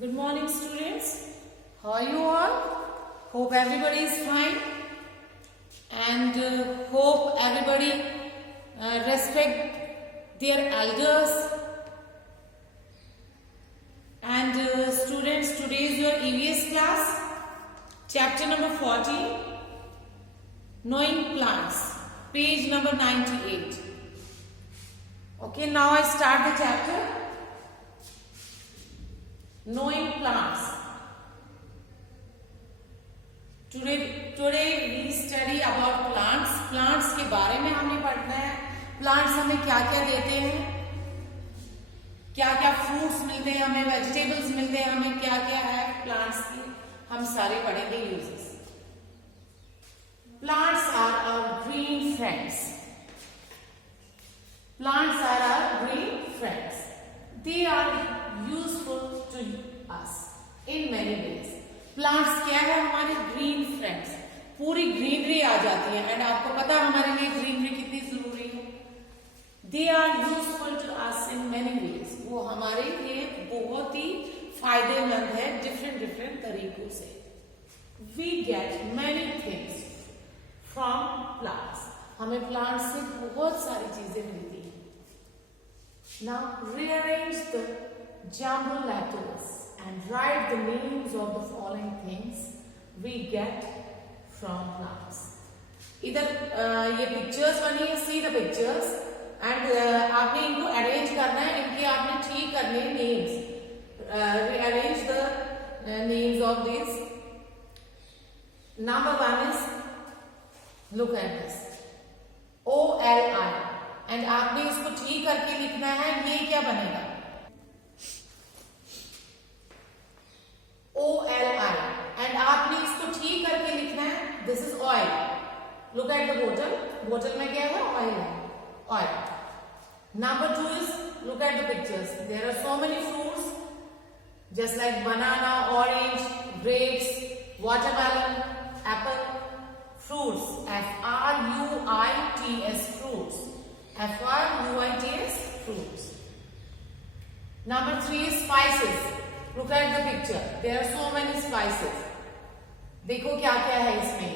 Good morning, students. How are you all? Hope everybody is fine and hope everybody respect their elders. And students, today is your EVS class, chapter number 40, Knowing Plants, page number 98. Okay, now I start the chapter. Knowing plants. Today we study about plants. Plants के बारे में हमने पढ़ना है. Plants हमें क्या क्या देते हैं, क्या क्या फ्रूट्स मिलते हैं हमें, वेजिटेबल्स मिलते हैं हमें, क्या क्या है प्लांट्स की, हम सारे पढ़ेंगे uses. Plants are our green friends. Plants are our green friends. They are useful to us in many ways. Plants क्या है हमारे ग्रीन फ्रेंड्स. पूरी ग्रीनरी आ जाती है एंड आपको पता है हमारे लिए ग्रीनरी कितनी जरूरी है. They are useful to us in many ways. वो हमारे लिए बहुत ही फायदेमंद है डिफरेंट तरीकों से. We get many things from plants. हमें प्लांट्स से बहुत सारी चीजें मिलती हैं. Now rearrange the jumbled letters and write the names of the following things we get from plants. इधर ये पिक्चर्स बनी है, see the pictures and आपने इनको अरेंज करना है, इनके आपने ठीक करने हैं names. Rearrange the names of these. Number one is, look at this, OLI and आपने इसको ठीक करके लिखना है. ये क्या बनेगा? OLI and आपने इसको ठीक करके लिखना है. This is oil. Look at the bottle. Bottle में क्या है? Oil है. Oil. Number two is, look at the pictures. There are so many fruits, just like banana, orange, grapes, watermelon, apple. Fruits. F-R-U-I-T-S. Fruits. F-R-U-I-T-S. Fruits. Number three is spices. Look at the picture. There are so many spices. देखो क्या क्या है इसमें.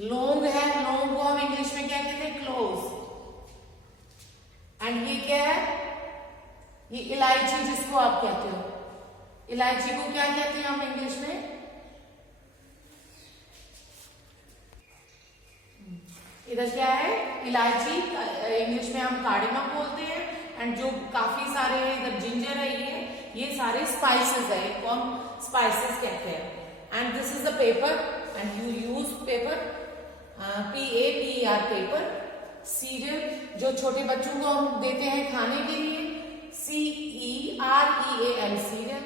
लौंग है, लौंग को हम इंग्लिश में क्या कहते हैं? क्लोव्स. एंड ये क्या है? ये इलायची जिसको आप कहते हो. इलायची को क्या कहते हैं हम इंग्लिश में? इधर क्या है? इलायची इंग्लिश में हम कार्डेमम बोलते हैं. एंड जो काफी सारे इधर जिंजर है, ये सारे स्पाइसेस है, इनको हम स्पाइसेस कहते हैं. And this is the paper and you use paper, PAPER paper. Serial जो छोटे बच्चों को हम देते हैं खाने के लिए, CEREAL cereal.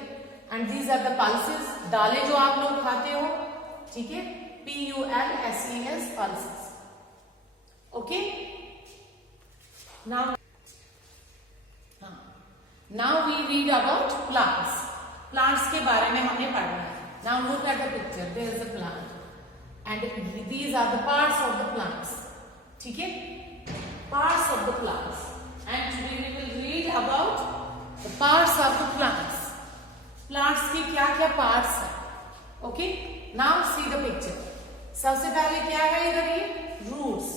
And these are the pulses, दालें जो आप लोग खाते हो, ठीक है, PULSES pulses. Okay. Now we read about plants. Plants के बारे में हमने पढ़ना है. Now look at the picture. There is a plant and these are the parts of the plants. ठीक है? Parts of the plants. And today we will read about the parts of the plants. Plants के क्या क्या parts हैं? Okay? Now see the picture. सबसे पहले क्या है इधर? ये roots.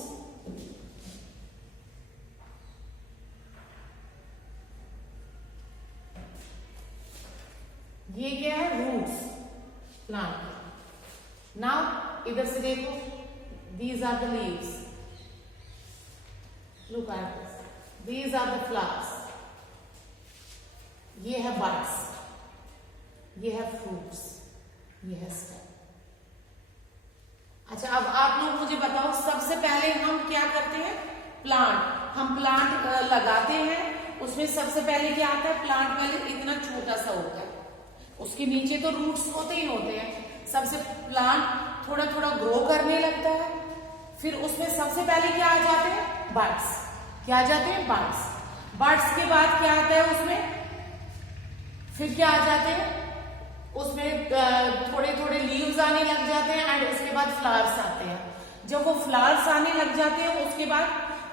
ये क्या है? Roots plant. नाउ इधर से देखो, these are the leaves. Look at this. These are the flowers. ये है बड्स, ये है फ्रूट्स, ये है स्टेम. अच्छा, अब आप लोग मुझे बताओ, सबसे पहले हम क्या करते हैं? प्लांट. हम प्लांट लगाते हैं, उसमें सबसे पहले क्या आता है? प्लांट पहले इतना छोटा सा होता है, उसके नीचे तो रूट्स होते ही होते हैं. सबसे प्लांट थोड़ा थोड़ा ग्रो करने लगता है, फिर उसमें सबसे पहले क्या आ जाते हैं? बड्स. क्या आ जाते हैं? बड्स. बड्स के बाद क्या आता है उसमें? फिर क्या आ जाते हैं? उसमें थोड़े थोड़े लीव्स आने लग जाते हैं एंड उसके बाद फ्लावर्स आते हैं. जब वो फ्लावर्स आने लग जाते हैं उसके बाद,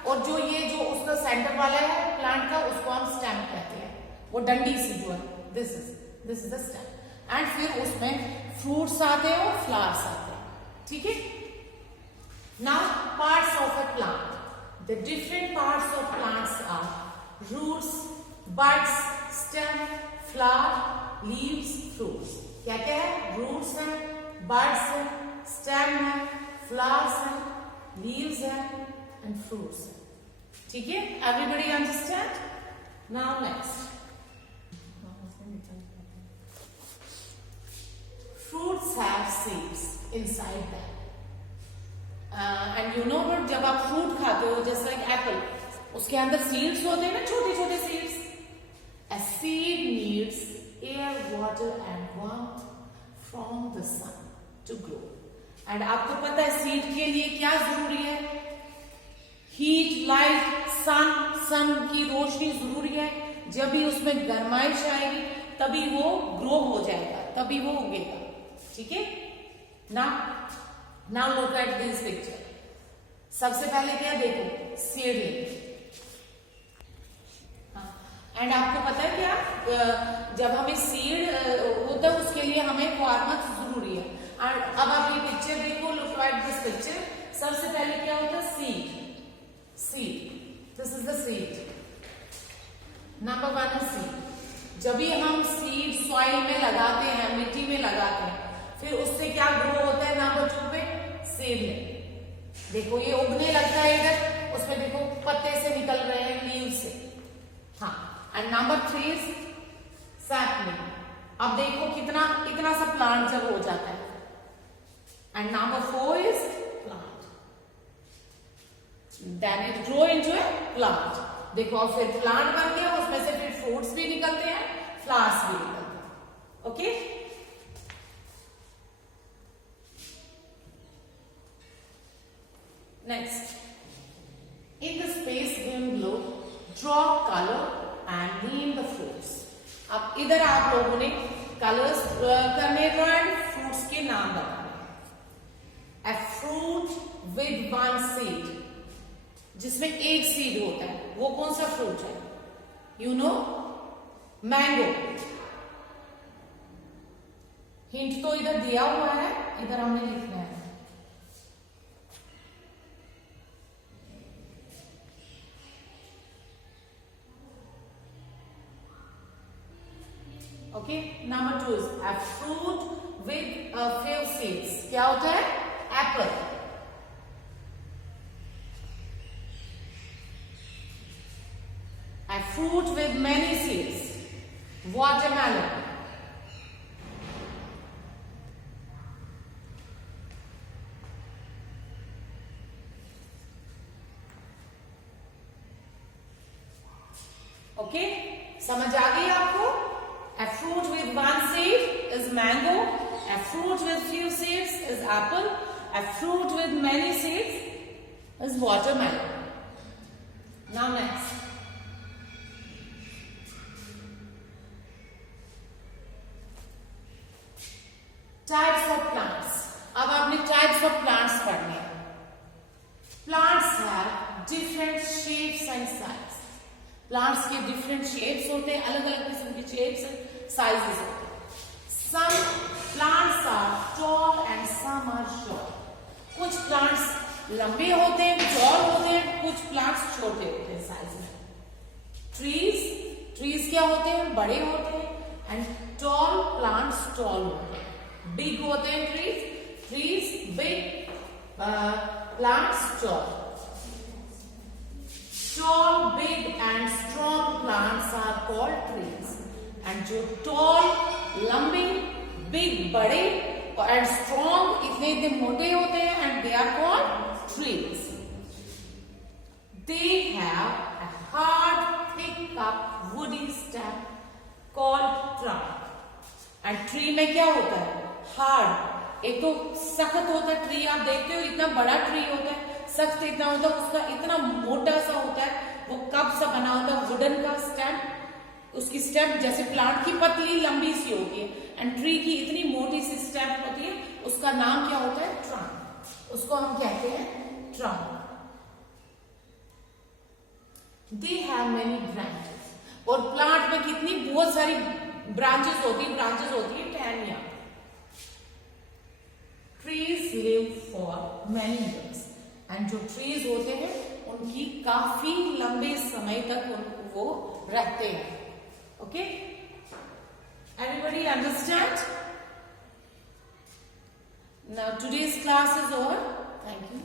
और जो ये जो उसका सेंटर वाला है प्लांट का, उसको हम स्टेम कहते हैं. वो डंडी सी जो है, this is this is the stem and फिर उसमें फ्रूट्स आते हैं और फ्लावर्स आते हैं, ठीक है। Now parts of a plant, the different parts of plants are roots, buds, stem, flower, leaves, fruits. क्या क्या है? रूट्स है, बड्स है, स्टेम है, फ्लावर्स है, लीव्स है एंड फ्रूट्स है, ठीक है। Everybody understand? Now next, fruits have seeds inside them and you know what, जब आप फ्रूट खाते हो जैसे लाइक एप्पल, उसके अंदर सीड्स होते हैं ना, छोटे छोटे seeds. A seed needs air, water and warmth from the sun to grow and आपको पता है सीड के लिए क्या जरूरी है? हीट, लाइट, सन की रोशनी जरूरी है। जब भी उसमें गर्माइश आएगी तभी वो ग्रो हो जाएगा, तभी वो उगेगा, ठीक है। Now look at this picture. सबसे पहले क्या देखो? सीडलिंग। एंड आपको पता है क्या, जब हमें सीड होता है उसके लिए हमें फार्मर जरूरी है। और अब आप ये पिक्चर देखो, लुक एट दिस पिक्चर। सबसे पहले क्या होता है? Seed. This is the seed. Number 1 है सीड। जब भी हम सीड सॉइल में लगाते हैं, मिट्टी में लगाते हैं, फिर उससे क्या ग्रो होता है? नंबर 2 पे सीडलिंग। देखो ये उगने लगता है इधर, उसमें देखो पत्ते से निकल रहे हैं, लीव से। हाँ, एंड नंबर 3 इज सैपलिंग। अब देखो कितना सा प्लांट जब हो जाता है। And number 4 is plant, then it grow into a plant. देखो और फिर प्लांट बन गया, उसमें से फिर फ्रूट्स भी निकलते हैं, फ्लावर्स भी निकलते हैं, okay. Next, in the space given below, draw color and name the fruits. अब इधर आप लोगों ने कलर्स करने एंड फ्रूट्स के नाम बताने। A fruit with one seed, जिसमें एक सीड होता है, वो कौन सा फ्रूट है? You know, mango. हिंट तो इधर दिया हुआ है, इधर हमने लिखना है। Okay, number 2 is a fruit with a few seeds. क्या होता है? Apple. A fruit with many seeds, watermelon. Okay, समझ आ गई आपको? A fruit with one seed is mango. A fruit with few seeds is apple. A fruit with many seeds is watermelon. Now next. Types of plants. अब आपने types of plants पढ़ने हैं. Plants have different shapes and sizes. Plants के different shapes होते हैं, अलग अलग किस्म के shapes and sizes होते हैं. Some plants are tall and some are short. कुछ plants लंबे होते हैं, tall होते हैं, कुछ plants छोटे होते हैं size में. Trees क्या होते हैं? बड़े होते हैं. And tall plants tall होते हैं. Big होते हैं trees big, plants tall. Tall, big and strong plants are called trees. And जो tall, लंबे, big, बड़े and strong, इतने मोटे होते हैं and they are called trees. They have a hard, thick up woody stem called trunk. And tree में क्या होता है? हार्ड, एक तो सख्त होता है ट्री. आप देखते हो इतना बड़ा ट्री होता है, सख्त इतना होता है, उसका इतना मोटा सा होता है, वो कब सा बना होता है, वुडन का स्टेम. उसकी स्टेम जैसे प्लांट की पतली लंबी सी होती है एंड ट्री की इतनी मोटी सी स्टेम होती है. उसका नाम क्या होता है? ट्रंक. उसको हम कहते हैं trunk. They have many branches. और प्लांट में कितनी बहुत सारी ब्रांचेस होती है टहनियां। Trees live for many years, and जो ट्रीज होते हैं उनकी काफी लंबे समय तक वो रहते हैं। Okay, everybody understand? Now today's class is over. Thank you.